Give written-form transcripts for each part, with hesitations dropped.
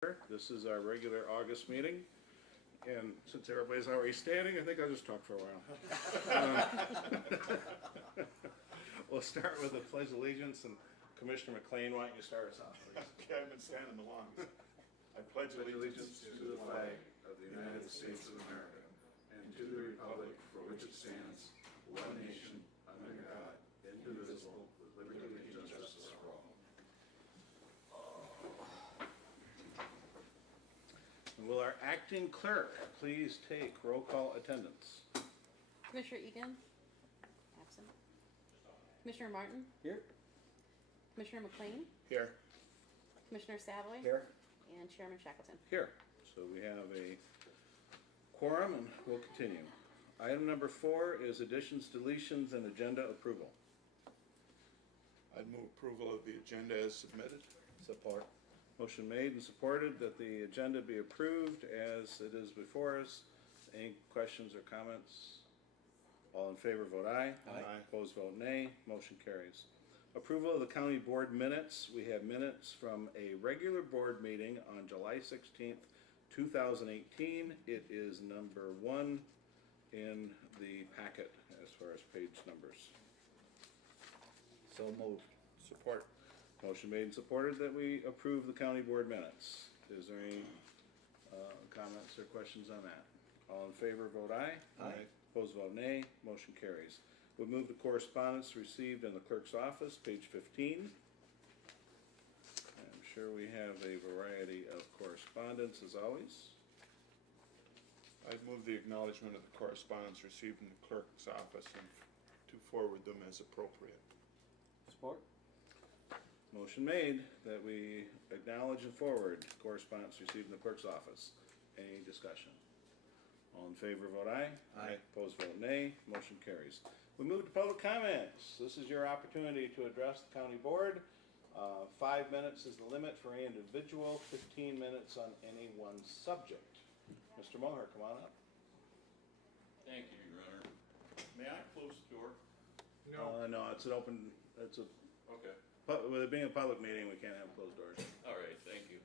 This is our regular August meeting, and since everybody's already standing, I think I'll just talk for a while. We'll start with the Pledge of Allegiance, and Commissioner McLean, why don't you start us off, please? Okay, I've been standing the longest. I pledge allegiance to the flag of the United States of America and to the republic for which it stands, one nation, under God, indivisible, with liberty and justice for all. And will our acting clerk please take roll call attendance? Commissioner Egan? Absent. Commissioner Martin? Here. Commissioner McLean? Here. Commissioner Savoy? Here. And Chairman Shackleton. Here. So we have a quorum, and we'll continue. Item number 4 is additions, deletions, and agenda approval. I'd move approval of the agenda as submitted. Support. Motion made and supported that the agenda be approved as it is before us. Any questions or comments? All in favor vote aye. Aye. Opposed vote nay. Motion carries. Approval of the county board minutes. We have minutes from a regular board meeting on July 16th, 2018. It is number 1 in the packet as far as page numbers. So moved. Support. Motion made and supported that we approve the county board minutes. Is there any comments or questions on that? All in favor vote aye. Aye. Opposed vote nay. Motion carries. We'll move to correspondence received in the clerk's office, page 15. I'm sure we have a variety of correspondence as always. I'd move the acknowledgement of the correspondence received in the clerk's office and to forward them as appropriate. Support. Motion made that we acknowledge and forward correspondence received in the clerk's office. Any discussion? All in favor vote aye. Aye. Opposed vote nay. Motion carries. We move to public comments. This is your opportunity to address the county board. 5 minutes is the limit for any individual, 15 minutes on any one subject. Mr. Moher, come on up. Thank you, Your Honor. May I close the door? No, it's an open, Okay. with it being a public meeting, we can't have closed doors. All right, thank you.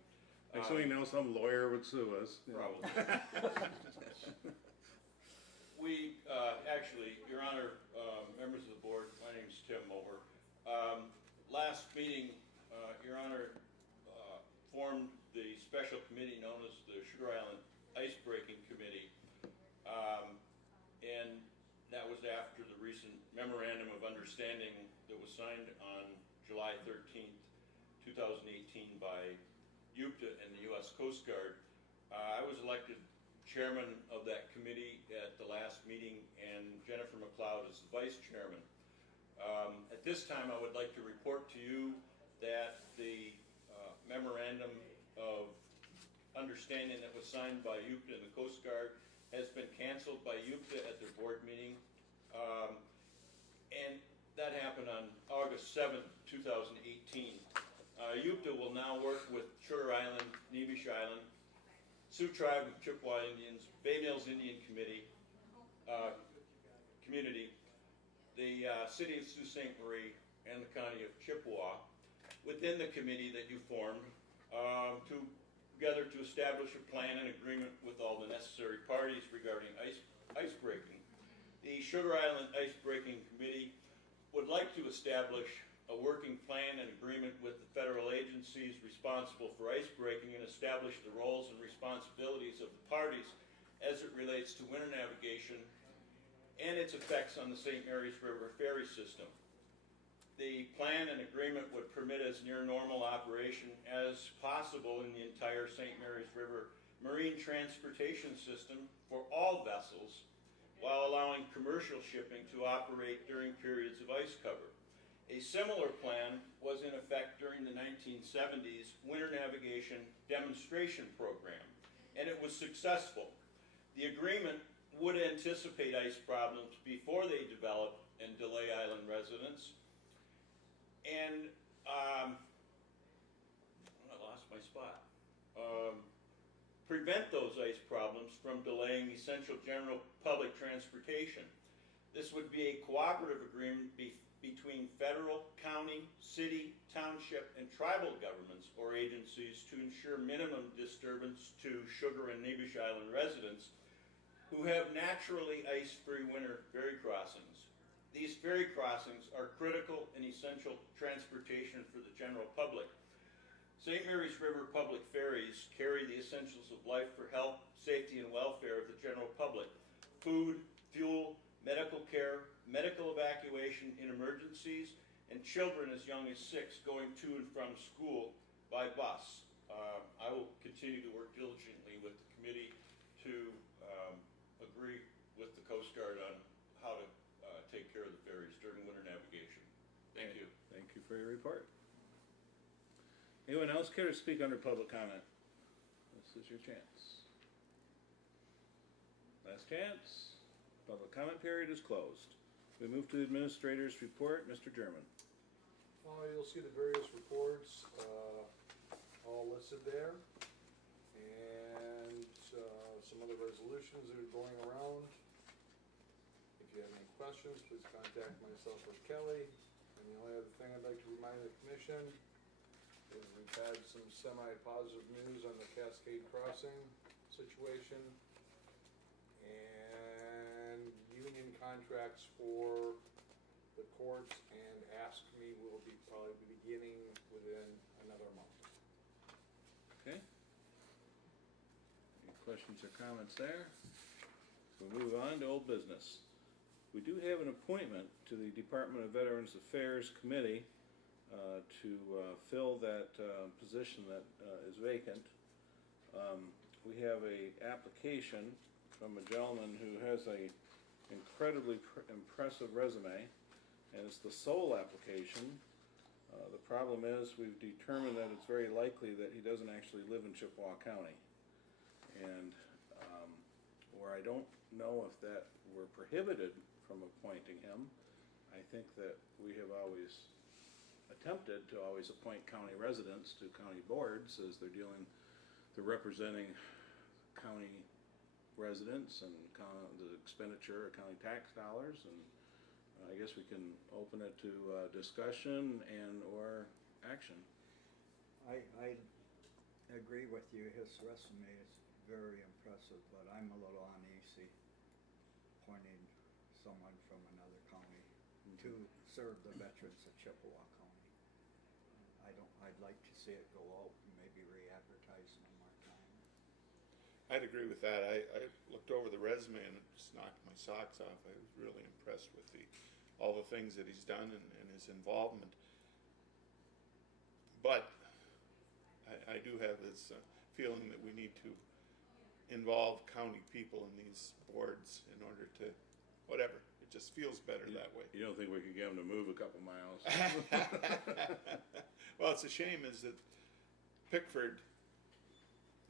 Next thing you know, some lawyer would sue us. You know. Probably. We, actually, Your Honor, members of the board, my name is Tim Moher. Last meeting, Your Honor, formed the special committee known as the Sugar Island Ice Breaking Committee. And that was after the recent memorandum of understanding that was signed on July 13th, 2018 by UPTA and the U.S. Coast Guard. I was elected chairman of that committee at the last meeting, and Jennifer McLeod is the vice chairman. At this time, I would like to report to you that the memorandum of understanding that was signed by UPTA and the Coast Guard has been canceled by UPTA at their board meeting. And that happened on August 7th, 2018. UPTA will now work with Sugar Island, Nevish Island, Sioux Tribe of Chippewa Indians, Bay Mills Indian Community, the City of Sault Ste. Marie, and the County of Chippewa within the committee that you formed together to establish a plan and agreement with all the necessary parties regarding ice breaking. The Sugar Island Ice Breaking Committee would like to establish a working plan and agreement with the federal agencies responsible for ice breaking and establish the roles and responsibilities of the parties as it relates to winter navigation and its effects on the St. Mary's River ferry system. The plan and agreement would permit as near normal operation as possible in the entire St. Mary's River marine transportation system for all vessels, while allowing commercial shipping to operate during periods of ice cover. A similar plan was in effect during the 1970s winter navigation demonstration program, and it was successful. The agreement would anticipate ice problems before they develop and delay island residents, and I lost my spot. Prevent those ice problems from delaying essential general public transportation. This would be a cooperative agreement between federal, county, city, township, and tribal governments or agencies to ensure minimum disturbance to Sugar and Nebish Island residents who have naturally ice-free winter ferry crossings. These ferry crossings are critical and essential transportation for the general public. St. Mary's River Public Ferries carry the essentials of life for health, safety, and welfare of the general public: food, fuel, medical care, medical evacuation in emergencies, and children as young as 6 going to and from school by bus. I will continue to work diligently with the committee to agree with the Coast Guard on how to take care of the ferries during winter navigation. Thank you. Thank you for your report. Anyone else care to speak under public comment? This is your chance. Last chance. Public comment period is closed. We move to the administrator's report. Mr. German. You'll see the various reports, all listed there. And some other resolutions that are going around. If you have any questions, please contact myself or Kelly. And the only other thing I'd like to remind the commission is we've had some semi-positive news on the Cascade Crossing situation. And union contracts for the courts and Ask Me will be probably beginning within another month. Okay. Any questions or comments there? So we'll move on to old business. We do have an appointment to the Department of Veterans Affairs Committee to fill that position that is vacant. We have a application from a gentleman who has a incredibly impressive resume, and it's the sole application. The problem is we've determined that it's very likely that he doesn't actually live in Chippewa County. And where I don't know if that we're prohibited from appointing him, I think that we have always attempted to always appoint county residents to county boards as they're representing county residents and the expenditure of county tax dollars, and I guess we can open it to discussion and or action. I agree with you. His resume is very impressive, but I'm a little uneasy appointing someone from another county to serve the veterans of Chippewa County. I'd like to see it go out and maybe re-advertise one more time. I'd agree with that. I looked over the resume and it just knocked my socks off. I was really impressed with all the things that he's done and his involvement. But I do have this feeling that we need to involve county people in these boards in order to, whatever, it just feels better that way. You don't think we could get him to move a couple miles? Well, it's a shame is that Pickford,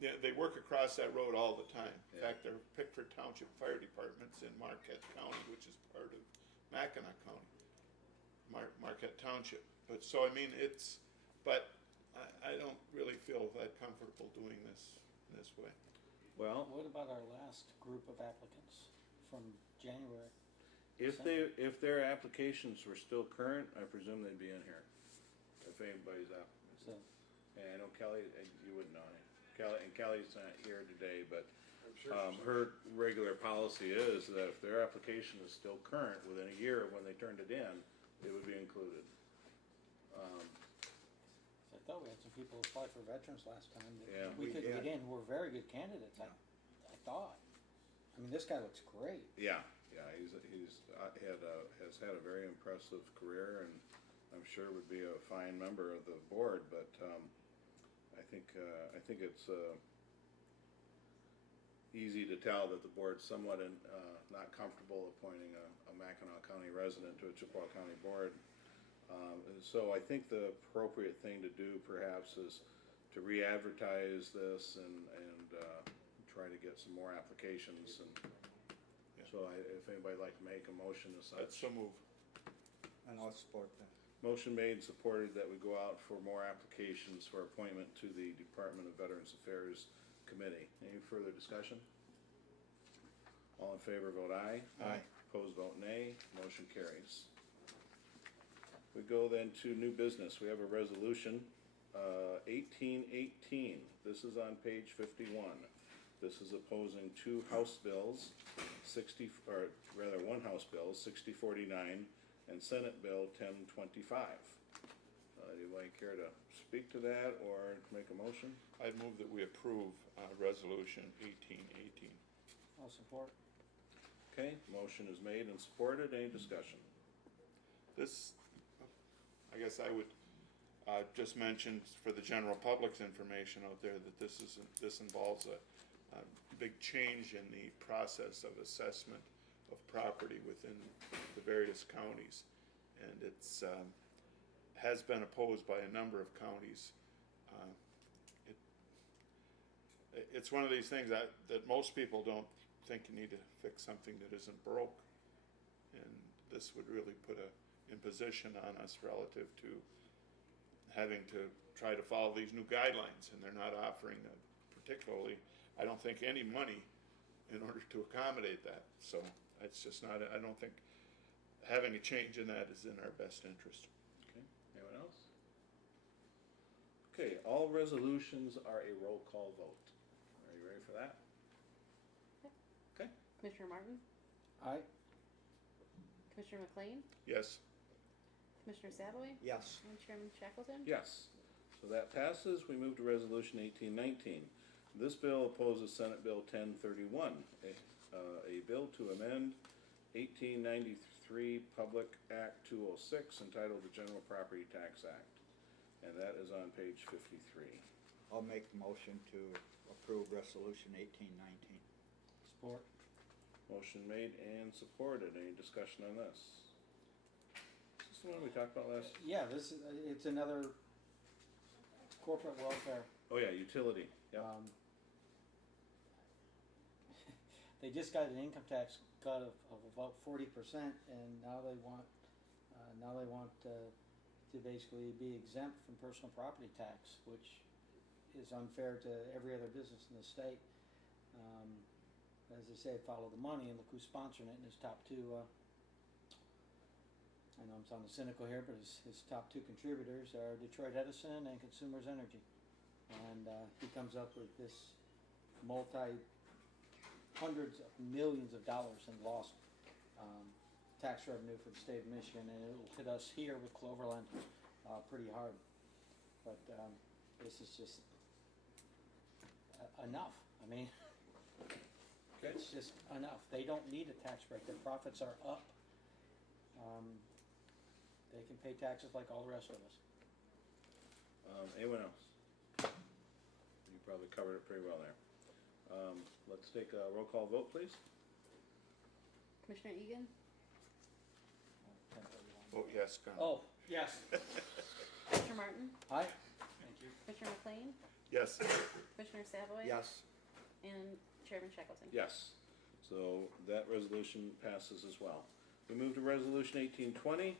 they work across that road all the time. In fact, their Pickford Township Fire Department's in Marquette County, which is part of Mackinac County, Marquette Township. But so, I mean, but I don't really feel that comfortable doing this way. Well, What about our last group of applicants from January? if their applications were still current, I presume they'd be in here. If anybody's up. So, And I know Kelly, you wouldn't know it. Kelly's not here today, but I'm sure her regular policy is that if their application is still current within a year of when they turned it in, it would be included. I thought we had some people apply for veterans last time Yeah. that we couldn't did. get in, who were very good candidates, I thought. I mean, this guy looks great. Yeah, he's has had a very impressive career, and I'm sure would be a fine member of the board. But I think it's easy to tell that the board's somewhat not comfortable appointing a Mackinac County resident to a Chippewa County board. So I think the appropriate thing to do perhaps is to re-advertise this and try to get some more applications. And so if anybody'd like to make a motion as such. That's so move. And I'll support that. Motion made and supported that we go out for more applications for appointment to the Department of Veterans Affairs Committee. Any further discussion? All in favor vote aye. Aye. Opposed vote nay. Motion carries. We go then to new business. We have a resolution, 1818. This is on page 51. This is opposing two House bills, one House bill, 6049, and Senate Bill 1025. Anybody care to speak to that or make a motion? I'd move that we approve Resolution 1818. I'll support. Okay, motion is made and supported. Any discussion? This, I guess I would just mention for the general public's information out there that this involves a big change in the process of assessment of property within the various counties. And it's has been opposed by a number of counties. It's one of these things that most people don't think you need to fix something that isn't broke. And this would really put a imposition on us relative to having to try to follow these new guidelines, and they're not offering particularly, I don't think, any money in order to accommodate that. So it's just not, I don't think having a change in that is in our best interest. Okay, anyone else? Okay, all resolutions are a roll call vote. Are you ready for that? Okay. Commissioner Martin, Aye. Commissioner McLean, Yes. Commissioner Savoy, Yes. and Chairman Shackleton. Yes. So that passes. We move to resolution 1819. This bill opposes Senate Bill 1031, a bill to amend 1893 Public Act 206 entitled the General Property Tax Act. And that is on page 53. I'll make the motion to approve resolution 1819. Support. Motion made and supported. Any discussion on this? Is this the one we talked about last? Yeah, this is, it's another corporate welfare. Oh yeah, utility. Yep. They just got an income tax cut of about 40%, and now they want to basically be exempt from personal property tax, which is unfair to every other business in the state. As they say, follow the money, and look who's sponsoring it. And his top two, I know I'm sounding cynical here, but his top two contributors are Detroit Edison and Consumers Energy. And he comes up with this hundreds of millions of dollars in lost tax revenue for the state of Michigan, and it'll hit us here with Cloverland pretty hard. But this is just enough. I mean, it's just enough. They don't need a tax break. Their profits are up. They can pay taxes like all the rest of us. Anyone else? You probably covered it pretty well there. Let's take a roll call vote, please. Commissioner Egan, Vote yes, Con. Oh, yes. Commissioner Martin, Aye. Thank you. Commissioner McLean, Yes. Commissioner Savoy, Yes. and Chairman Shackleton. Yes. So that resolution passes as well. We move to resolution 1820.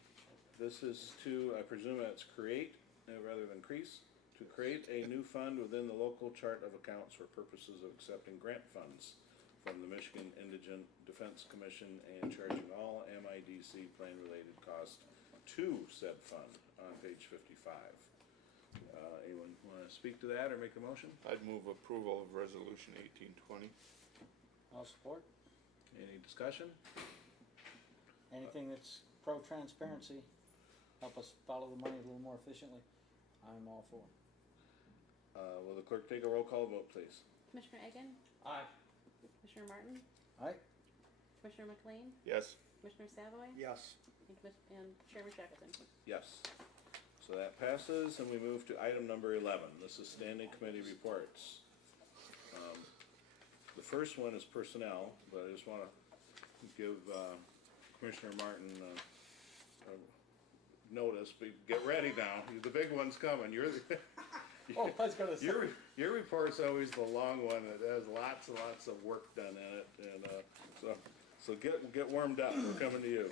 This is to, I presume that's create, rather than increase, to create a new fund within the local chart of accounts for purposes of accepting grant funds from the Michigan Indigent Defense Commission and charging all MIDC plan-related costs to said fund on page 55. Anyone want to speak to that or make a motion? I'd move approval of Resolution 1820. I'll support. Any discussion? Anything that's pro-transparency, help us follow the money a little more efficiently, I'm all for. Will the clerk take a roll call vote, please? Commissioner Egan, Aye. Commissioner Martin, Aye. Commissioner McLean, Yes. Commissioner Savoy, Yes. and Chairman Shackleton. Yes. So that passes, and we move to item number 11. This is standing committee reports. The first one is personnel, but I just want to give Commissioner Martin notice, but get ready now. The big one's coming. Oh, I was gonna say. Your report's always the long one that has lots and lots of work done in it, and so get warmed up. We're coming to you.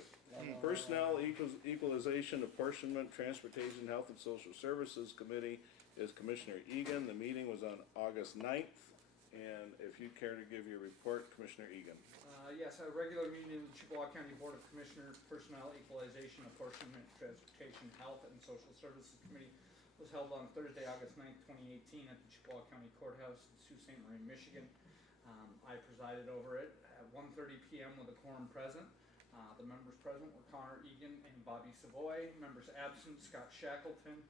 Personnel Equalization, Apportionment, Transportation, Health and Social Services Committee is Commissioner Egan. The meeting was on August 9th, And if you'd care to give your report, Commissioner Egan. Yes, a regular meeting of the Chippewa County Board of Commissioners Personnel Equalization, Apportionment, Transportation, Health, and Social Services Committee was held on Thursday, August 9th, 2018 at the Chippewa County Courthouse in Sault Ste. Marie, Michigan. I presided over it at 1:30 p.m. with a quorum present. The members present were Connor Egan and Bobby Savoy. Members absent, Scott Shackleton.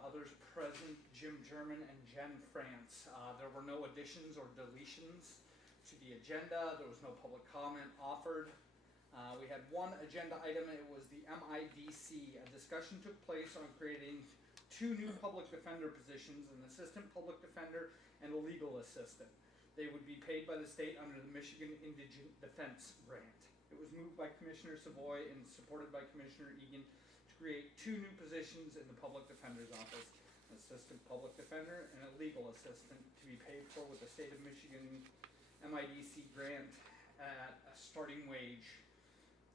Others present, Jim German and Jen France. There were no additions or deletions to the agenda. There was no public comment offered. We had one agenda item. It was the MIDC. A discussion took place on creating 2 new public defender positions, an assistant public defender and a legal assistant. They would be paid by the state under the Michigan Indigent Defense Grant. It was moved by Commissioner Savoy and supported by Commissioner Egan to create 2 new positions in the public defender's office, an assistant public defender and a legal assistant to be paid for with the state of Michigan MIDC grant at the starting wage.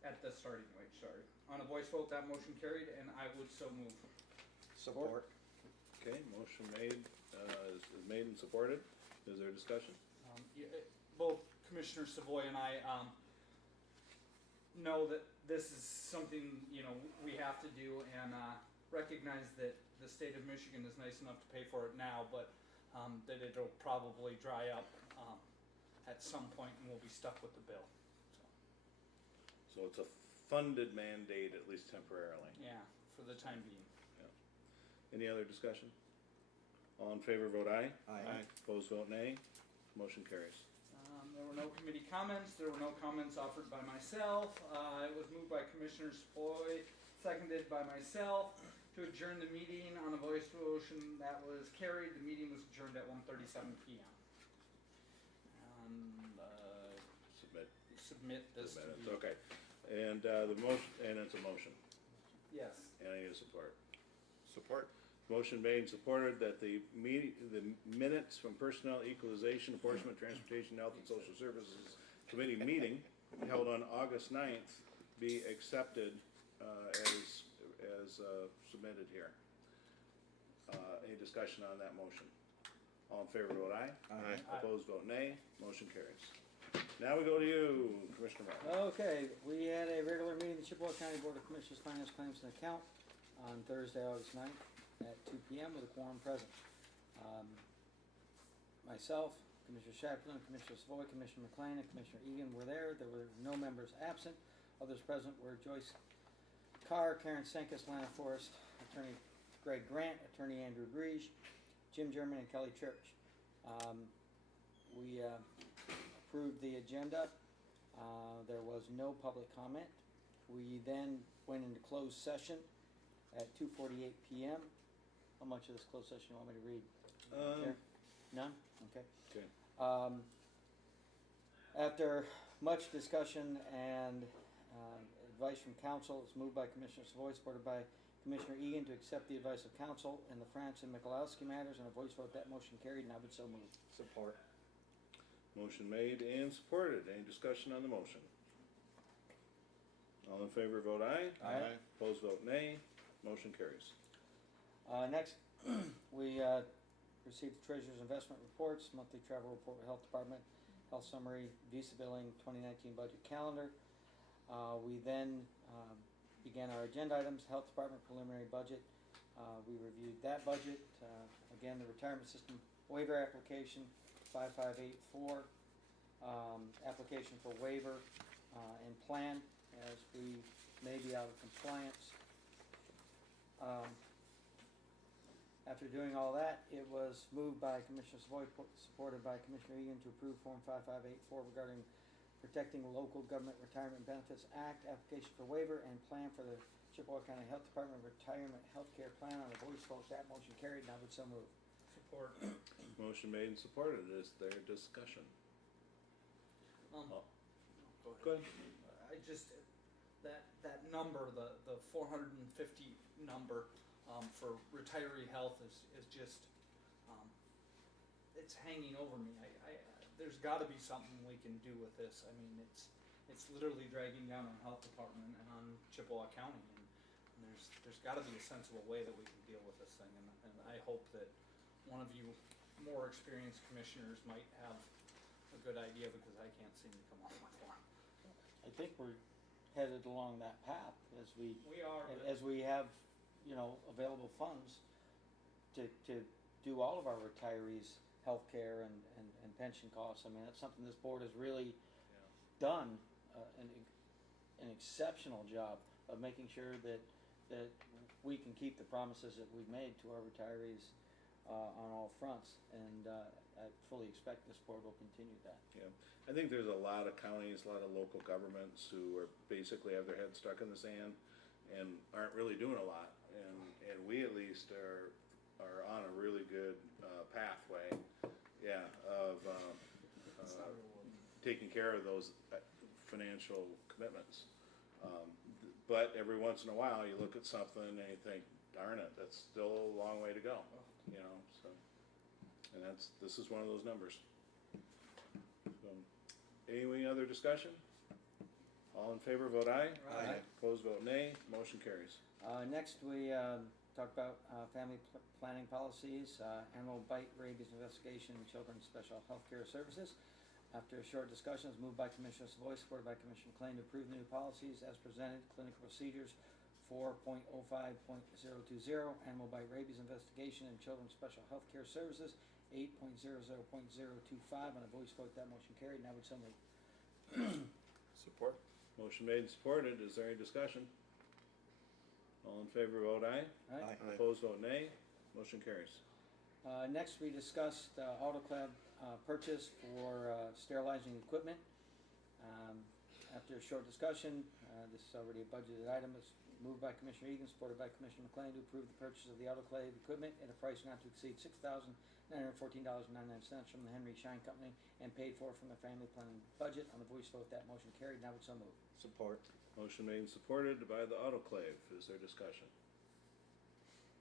On a voice vote, that motion carried, and I would so move. Support. Okay, motion made, is made and supported. Is there discussion? Both Commissioner Savoy and I know that this is something, we have to do, and recognize that the state of Michigan is nice enough to pay for it now, but that it'll probably dry up at some point and we'll be stuck with the bill. So it's a funded mandate, at least temporarily. Yeah, for the time being. Any other discussion? All in favor, vote aye. Aye. Opposed, vote nay. Motion carries. There were no committee comments. There were no comments offered by myself. It was moved by Commissioner Savoy, seconded by myself, to adjourn the meeting on a voice motion that was carried. The meeting was adjourned at 1:37 p.m. Submit this to Minutes, be. okay. And the motion, and it's a motion. Yes. And I need a support. Support. Motion made and supported that the minutes from Personnel Equalization, Apportionment, Transportation, Health, and Social Services Committee meeting held on August 9th be accepted as submitted here. Any discussion on that motion? All in favor, vote aye. Aye. Opposed, vote nay. Motion carries. Now we go to you, Commissioner Martin. Okay, we had a regular meeting of the Chippewa County Board of Commissioners Finance Claims and Account on Thursday, August 9th at 2 p.m. with a quorum present. Myself, Commissioner Shackleton, Commissioner Savoy, Commissioner McLean, and Commissioner Egan were there. There were no members absent. Others present were Joyce Carr, Karen Senkus, Lana Forrest, Attorney Greg Grant, Attorney Andrew Breege, Jim German, and Kelly Church. We approved the agenda. There was no public comment. We then went into closed session at 2:48 p.m. How much of this closed session you want me to read? Care? None? Okay. Okay. After much discussion and advice from council, it's moved by Commissioner Savoy, supported by Commissioner Egan to accept the advice of council in the France and Mikulowski matters, and a voice vote, that motion carried, and I would so move. Support. Motion made and supported. Any discussion on the motion? All in favor, vote aye. Aye. Opposed, vote nay. Motion carries. Next, we received the treasurer's investment reports, monthly travel report with health department, health summary, visa billing, 2019 budget calendar. We then began our agenda items, health department preliminary budget. We reviewed that budget. Again, the retirement system waiver application, 5584, application for waiver and plan as we may be out of compliance. After doing all that, it was moved by Commissioner Savoy, supported by Commissioner Egan, to approve Form 5584 regarding Protecting Local Government Retirement Benefits Act, application for waiver and plan for the Chippewa County Health Department Retirement Healthcare Plan. On a voice vote, that motion carried, and I would so move. Support. Motion made and supported. Is there discussion? Go Go ahead. I just, that number, the 450 number for retiree health is just, it's hanging over me. There's gotta be something we can do with this. I mean, it's literally dragging down our health department and on Chippewa County, and there's gotta be a sensible way that we can deal with this thing, and I hope that one of you more experienced commissioners might have a good idea, because I can't seem to come up with one. I think we're headed along that path as we, We are, but as we have, you know, available funds to do all of our retirees' healthcare and pension costs. I mean, that's something this board has really done an exceptional job of making sure that we can keep the promises that we've made to our retirees on all fronts, and I fully expect this board will continue that. Yeah, I think there's a lot of counties, a lot of local governments who are basically have their heads stuck in the sand and aren't really doing a lot, and we at least are on a really good pathway, yeah, of taking care of those financial commitments. But every once in a while, you look at something and you think, darn it, that's still a long way to go, you know, so. And this is one of those numbers. So, any other discussion? All in favor, vote aye. Aye. Opposed, vote nay. Motion carries. Next, we talk about family planning policies, animal bite, rabies investigation, and children's special health care services. After a short discussion, it was moved by Commissioner Savoy, supported by Commissioner McLean, to approve the new policies as presented. Clinical procedures 4.05.020, animal bite, rabies investigation, and children's special health care services 8.00.025. On a voice vote, that motion carried. Now would so move. Support. Motion made and supported. Is there any discussion? All in favor, vote aye. Aye. Opposed, vote nay. Motion carries. Next, we discussed autoclave purchase for sterilizing equipment. After a short discussion, this is already a budgeted item. It's moved by Commissioner Egan, supported by Commissioner McLean, to approve the purchase of the autoclave equipment at a price not to exceed $6,914.99 from the Henry Schein Company and paid for from the family planning budget. On a voice vote, that motion carried. Now would so move. Support. Motion made and supported to buy the autoclave. Is there discussion?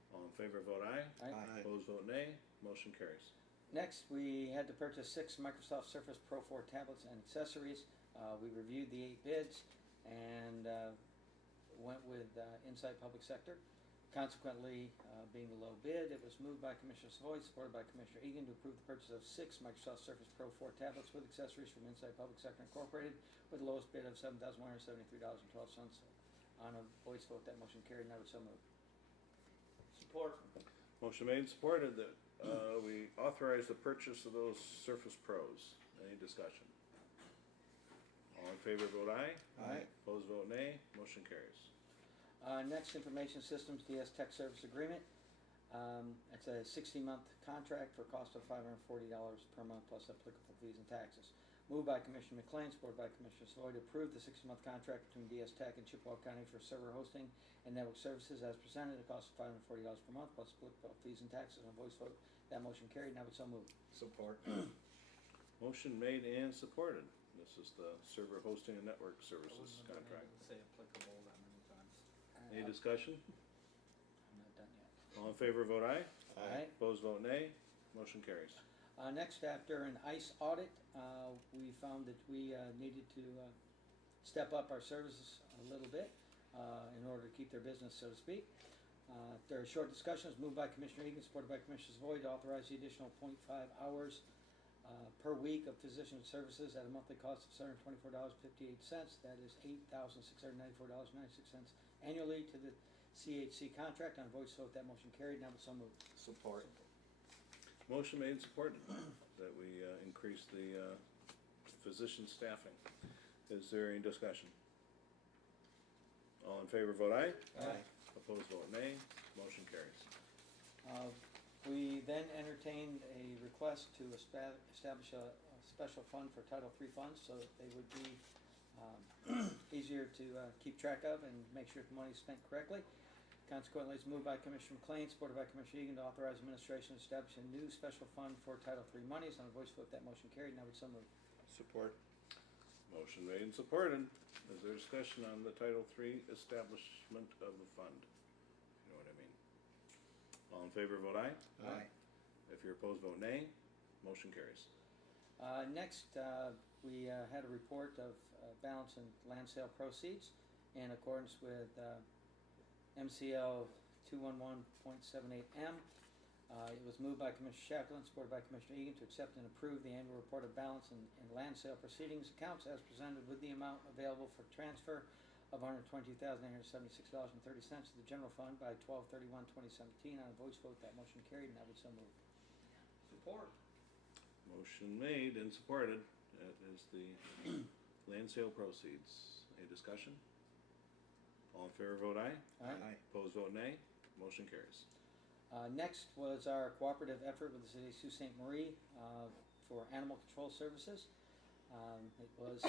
All in favor, vote aye. Aye. Opposed, vote nay. Motion carries. Next, we had to purchase 6 Microsoft Surface Pro 4 tablets and accessories. We reviewed the 8 bids and went with Insight Public Sector. Consequently, being the low bid, it was moved by Commissioner Savoy, supported by Commissioner Egan, to approve the purchase of 6 Microsoft Surface Pro 4 tablets with accessories from Insight Public Sector Incorporated, with the lowest bid of $7,173.12. On a voice vote, that motion carried. Now would so move. support. Motion made and supported that we authorize the purchase of those Surface Pros. Any discussion? All in favor, vote aye. Aye. Opposed, vote nay. Motion carries. Next, Information Systems DS Tech Service Agreement. It's a 60-month contract for a cost of $540 per month plus applicable fees and taxes. Moved by Commissioner McLean, supported by Commissioner Savoy, to approve the 60-month contract between DS Tech and Chippewa County for server hosting and network services as presented at a cost of $540 per month plus applicable fees and taxes. On a voice vote, that motion carried. Now would so move. Support. Motion made and supported. This is the server hosting and network I services wouldn't have been contract. able to say applicable that many times. Any discussion? I'm not done yet. All in favor, vote aye. Aye. Opposed, vote nay. Motion carries. Next, after an ICE audit, we found that we needed to step up our services a little bit in order to keep their business, so to speak. After a short discussion, it was moved by Commissioner Egan, supported by Commissioner Savoy, to authorize the additional 0.5 hours per week of physician services at a monthly cost of $724.58. That is $8,694.96 annually to the CHC contract. On a voice vote, that motion carried. Now would so move. Support. Motion made and supported that we increase the physician staffing. Is there any discussion? All in favor, vote aye. Aye. Opposed, vote nay. Motion carries. We then entertained a request to establish a special fund for Title III funds so that they would be easier to keep track of and make sure the money is spent correctly. Consequently, it's moved by Commissioner McLean, supported by Commissioner Egan, to authorize administration to establish a new special fund for Title III monies. On a voice vote, that motion carried. Now would so move. Support. Motion made and supported. Is there discussion on the Title III establishment of the fund? You know what I mean. All in favor, vote aye. Aye. If you're opposed, vote nay. Motion carries. Next, we had a report of balance and land sale proceeds in accordance with MCL 211.78M. It was moved by Commissioner Shackleton, supported by Commissioner Egan, to accept and approve the annual report of balance and land sale proceedings accounts as presented with the amount available for transfer of $122,876.30 to the general fund by 12/31/2017. On a voice vote, that motion carried, and I would so move. Support. Motion made and supported. That is the land sale proceeds. Any discussion? All in favor, vote aye. Aye. Opposed, vote nay. Motion carries. Next was our cooperative effort with the city of Sault Ste. Marie for animal control services. It was,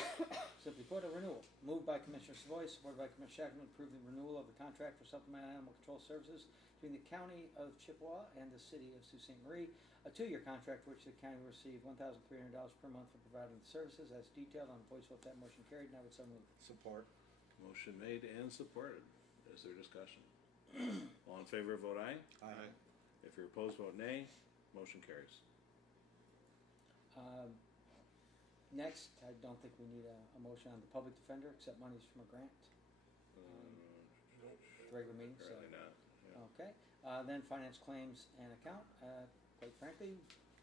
simply put, a renewal. Moved by Commissioner Savoy, supported by Commissioner Shackman, to approve the renewal of the contract for supplemental animal control services between the County of Chippewa and the city of Sault Ste. Marie, a 2-year contract for which the county will receive $1,300 per month for providing the services as detailed. On a voice vote, that motion carried, and I would so move. Support. Motion made and supported. Is there discussion? All in favor, vote aye. Aye. If you're opposed, vote nay. Motion carries. Next, I don't think we need a motion on the public defender, except monies from a grant, regular meeting, so. Apparently not. Yeah. Okay, then finance claims and account, quite frankly,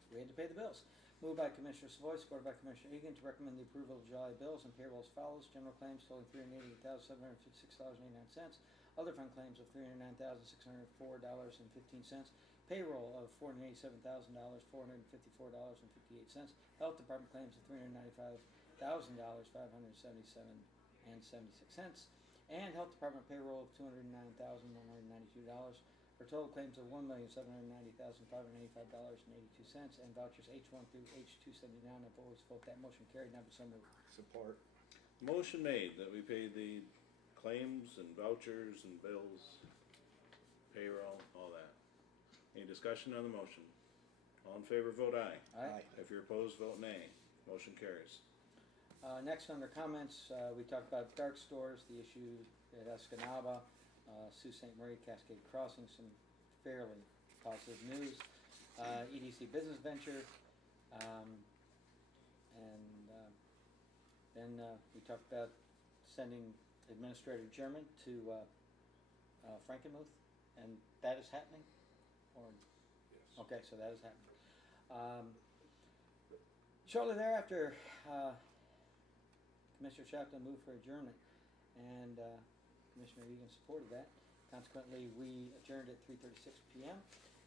we had to pay the bills. Moved by Commissioner Savoy, supported by Commissioner Egan, to recommend the approval of July bills and payroll as follows: general claims totaling $388,756.89, other fund claims of $309,604.15, payroll of $487,454.58, health department claims of $395,577.76, and health department payroll of $209,192, for total claims of $1,790,585.82, and vouchers H1 through H279. I've always voted that motion carried. Now, so moved. Support. Motion made that we pay the claims and vouchers and bills, payroll, all that. Any discussion on the motion? All in favor, vote aye. Aye. If you're opposed, vote nay. Motion carries. Next, under comments, we talked about dark stores, the issue at Escanaba, Sault Ste. Marie, Cascade Crossing, some fairly positive news. EDC business venture, then we talked about sending Administrator German to Frankenmuth, and that is happening? Or Yes. okay, so that is happening. Shortly thereafter, Commissioner Shackleton moved for adjournment, and Commissioner Egan supported that. Consequently, we adjourned at 3:36 p.m.,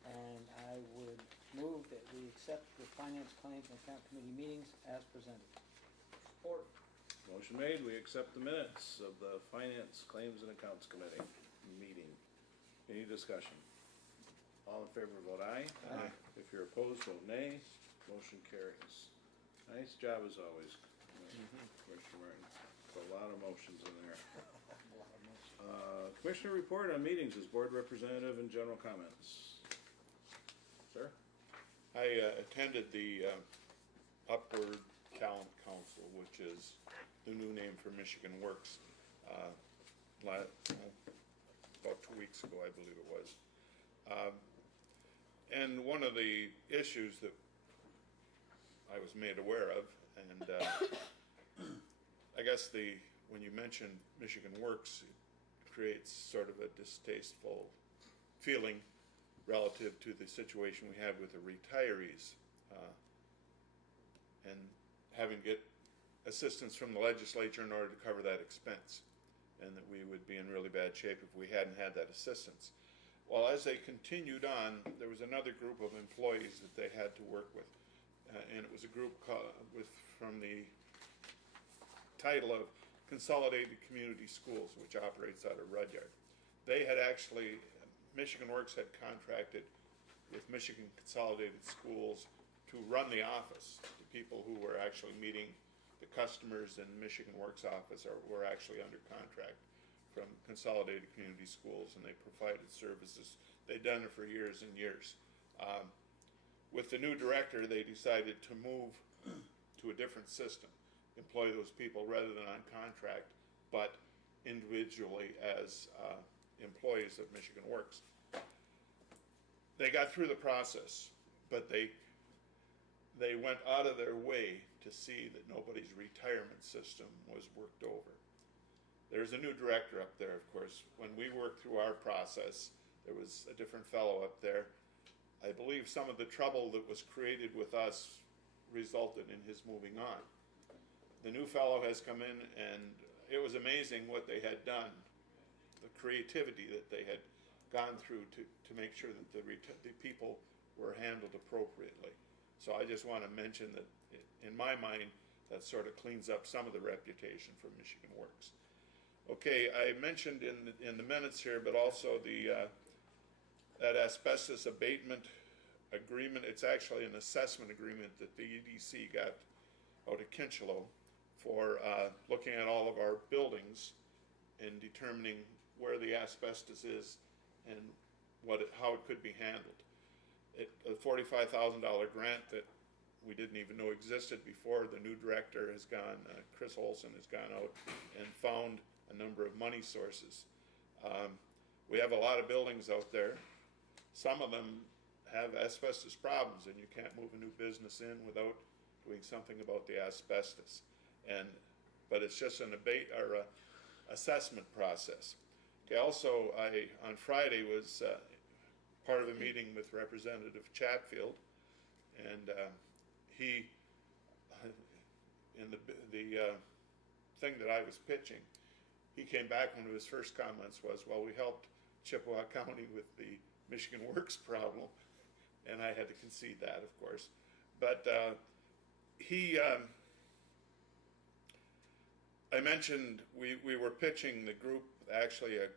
and I would move that we accept the Finance, Claims, and Account Committee meetings as presented. Support. Motion made, we accept the minutes of the Finance, Claims, and Accounts Committee meeting. Any discussion? All in favor, vote aye. Aye. If you're opposed, vote nay. Motion carries. Nice job as always, Commissioner Martin. A lot of motions in there. Commissioner report on meetings as board representative and general comments. Sir? I attended the Upward Talent Council, which is the new name for Michigan Works, about 2 weeks ago, I believe it was. And one of the issues that I was made aware of, and I guess when you mention Michigan Works, it creates sort of a distasteful feeling relative to the situation we have with the retirees, and having to get assistance from the legislature in order to cover that expense, and that we would be in really bad shape if we hadn't had that assistance. Well, as they continued on, there was another group of employees that they had to work with, and it was a group from the title of Consolidated Community Schools, which operates out of Rudyard. They had actually, Michigan Works had contracted with Michigan Consolidated Schools to run the office. The people who were actually meeting the customers in Michigan Works office were actually under contract from Consolidated Community Schools, and they provided services. They'd done it for years and years. With the new director, they decided to move to a different system, employ those people rather than on contract, but individually as employees of Michigan Works. They got through the process, but they went out of their way to see that nobody's retirement system was worked over. There's a new director up there, of course. When we worked through our process, there was a different fellow up there. I believe some of the trouble that was created with us resulted in his moving on. The new fellow has come in, and it was amazing what they had done, the creativity that they had gone through to make sure that the people were handled appropriately. So I just want to mention that, in my mind, that sort of cleans up some of the reputation for Michigan Works. Okay, I mentioned in the minutes here, but also that asbestos abatement agreement. It's actually an assessment agreement that the EDC got out of Kinchelo for looking at all of our buildings and determining where the asbestos is and how it could be handled. A $45,000 grant that we didn't even know existed before. The new director has gone, Chris Olson has gone out and found a number of money sources. We have a lot of buildings out there. Some of them have asbestos problems, and you can't move a new business in without doing something about the asbestos. But it's just an assessment process. Okay, also, on Friday was part of a meeting with Representative Chatfield, and he, in the thing that I was pitching, he came back, one of his first comments was, well, we helped Chippewa County with the Michigan Works problem, and I had to concede that, of course. But I mentioned we were pitching the group, actually a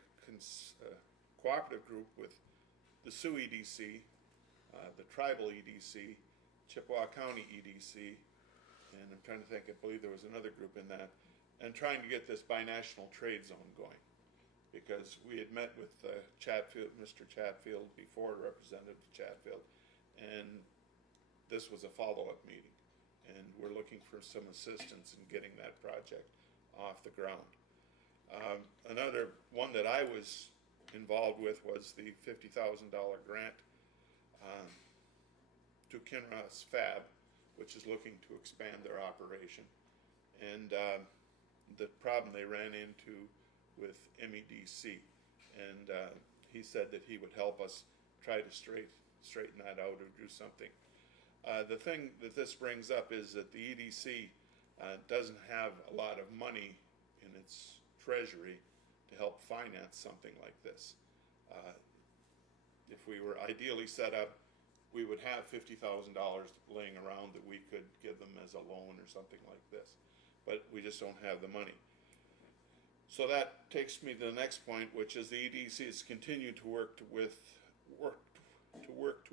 cooperative group with the Sioux EDC, the Tribal EDC, Chippewa County EDC, and I'm trying to think, I believe there was another group in that, and trying to get this binational trade zone going. Because we had met with Mr. Chatfield before, Representative Chatfield, and this was a follow-up meeting. And we're looking for some assistance in getting that project off the ground. Another one that I was involved with was the $50,000 grant to Kinross Fab, which is looking to expand their operation. And the problem they ran into with MEDC, and he said that he would help us try to straighten that out or do something. The thing that this brings up is that the EDC doesn't have a lot of money in its treasury to help finance something like this. If we were ideally set up, we would have $50,000 laying around that we could give them as a loan or something like this, but we just don't have the money. So that takes me to the next point, which is the EDC has continued to work to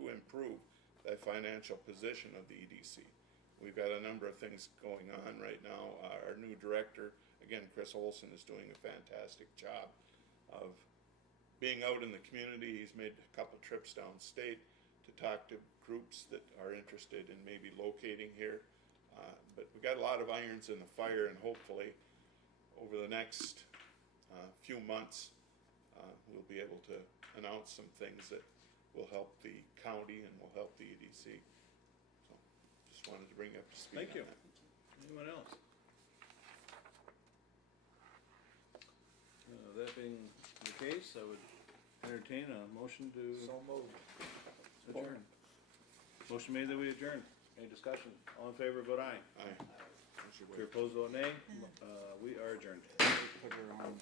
improve the financial position of the EDC. We've got a number of things going on right now. Our new director, again, Chris Olson, is doing a fantastic job of being out in the community. He's made a couple trips downstate to talk to groups that are interested in maybe locating here. But we've got a lot of irons in the fire, and hopefully over the next few months we'll be able to announce some things that will help the county and will help the EDC. So just wanted to bring you up to speed. Thank you. That. Anyone else? That being the case, I would entertain a motion to So moved. adjourn. Motion made that we adjourn. Any discussion? All in favor, vote aye. Aye. If you're opposed, vote nay. We are adjourned. Put her on